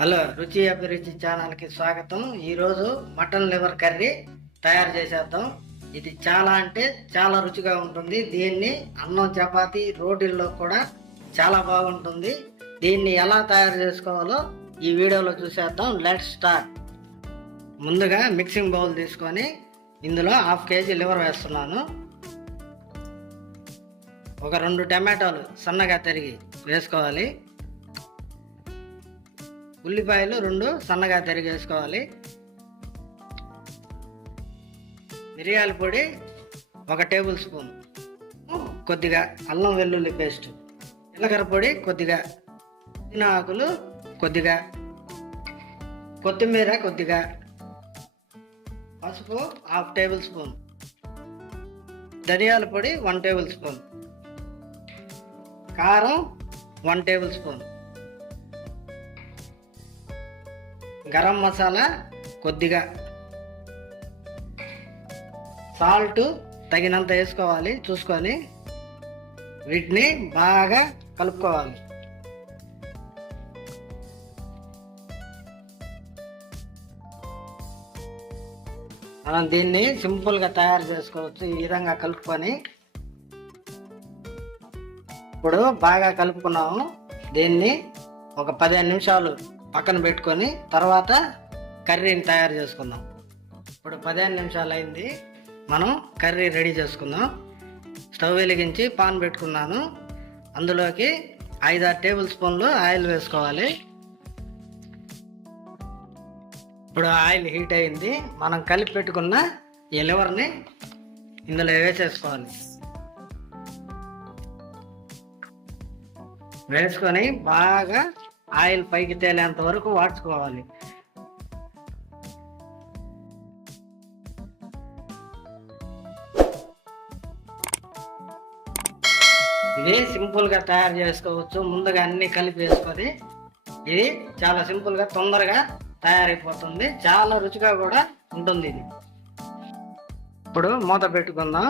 Hello, రుచి అభిరుచి ఛానల్కి స్వాగతం. ఈరోజు మటన్ లివర్ కర్రీ తయారు చేసేద్దాం. ఇది చాలా అంటే చాలా రుచిగా ఉంటుంది. దీన్ని అన్నం, చపాతి, రోటీల్లో కూడా చాలా బాగుంటుంది. దీన్ని ఎలా తయారు చేసుకోవాలో ఈ వీడియోలో చూసేద్దాం. Let's start. ముందుగా మిక్సింగ్ బౌల్ తీసుకొని ఇందులో 1/2 kg లివర్ వేస్తున్నాను. ఒక 2 టమాటాలు సన్నగా తరిగి వేసుకోవాలి. ఉల్లిపాయలు 2 సన్నగా తరిగి వేసుకోవాలి. మిరియాల పొడి 1 టేబుల్ స్పూన్, కొద్దిగా అల్లం వెల్లుల్లి పేస్ట్, జీలకర్ర పొడి కొద్దిగా, పుదీనా ఆకులు కొద్దిగా, కొత్తిమీర కొద్దిగా, పసుపు 1/2 టేబుల్ స్పూన్, ధనియాల పొడి 1 టేబుల్ స్పూన్, కారం 1 టేబుల్ స్పూన్, గరం మసాలా కొద్దిగా, సాల్ట్ తగినంత వేసుకోవాలి చూసుకొని. వీటిని బాగా కలుపుకోవాలి. మనం దీన్ని సింపుల్గా తయారు చేసుకోవచ్చు ఈ విధంగా కలుపుకొని. ఇప్పుడు బాగా కలుపుకున్నాము. దీన్ని ఒక 15 నిమిషాలు పక్కన పెట్టుకొని తర్వాత కర్రీని తయారు చేసుకుందాం. ఇప్పుడు 15 నిమిషాలు అయింది. మనం కర్రీ రెడీ చేసుకుందాం. స్టవ్ వెలిగించి పాన్ పెట్టుకున్నాను. అందులోకి 5-6 టేబుల్ స్పూన్లు ఆయిల్ వేసుకోవాలి. ఇప్పుడు ఆయిల్ హీట్ అయింది. మనం కలిపి పెట్టుకున్న ఈ లివర్ని ఇందులో వేసేసుకోవాలి. వేసుకొని బాగా ఆయిల్ పైకి తేలేంత వరకు వాడ్చుకోవాలి. ఇది సింపుల్గా తయారు చేసుకోవచ్చు. ముందుగా అన్ని కలిపి వేసుకొని ఇది చాలా సింపుల్గా తొందరగా తయారైపోతుంది. చాలా రుచిగా కూడా ఉంటుంది ఇది. ఇప్పుడు మూత పెట్టుకుందాం.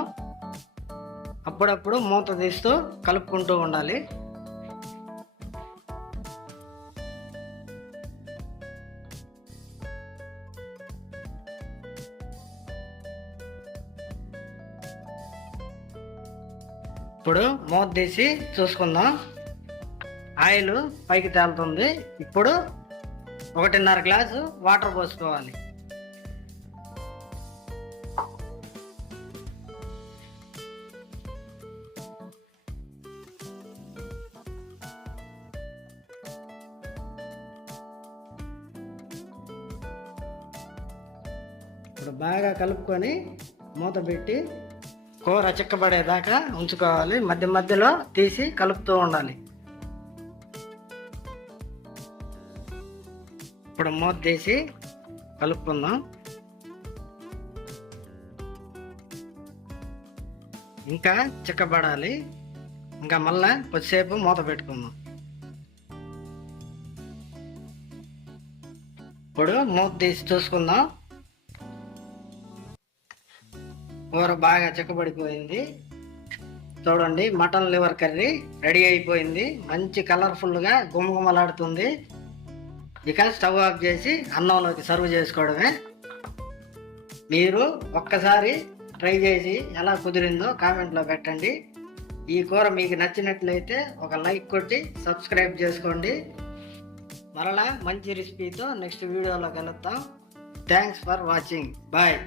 అప్పుడప్పుడు మూత తీస్తూ కలుపుకుంటూ ఉండాలి. ఇప్పుడు మూత తీసి చూసుకుందాం. ఆయిల్ పైకి తేలుతుంది. ఇప్పుడు 1.5 గ్లాసు వాటర్ పోసుకోవాలి. ఇప్పుడు బాగా కలుపుకొని మూత పెట్టి కూర చిక్కబడేదాకా ఉంచుకోవాలి. మధ్య మధ్యలో తీసి కలుపుతూ ఉండాలి. ఇప్పుడు మూత తీసి కలుపుకుందాం. ఇంకా చిక్కబడాలి. ఇంకా మళ్ళా కొద్దిసేపు మూత పెట్టుకుందాం. ఇప్పుడు మూత తీసి చూసుకుందాం. కూర బాగా చిక్కబడిపోయింది. చూడండి, మటన్ లివర్ కర్రీ రెడీ అయిపోయింది. మంచి కలర్ఫుల్గా గుమగుమలాడుతుంది. ఇక స్టవ్ ఆఫ్ చేసి అన్నంలోకి సర్వ్ చేసుకోవడమే. మీరు ఒక్కసారి ట్రై చేసి ఎలా కుదిరిందో కామెంట్లో పెట్టండి. ఈ కూర మీకు నచ్చినట్లయితే ఒక లైక్ కొట్టి సబ్స్క్రైబ్ చేసుకోండి. మరలా మంచి రెసిపీతో నెక్స్ట్ వీడియోలో కలుద్దాం. Thanks for watching. బాయ్.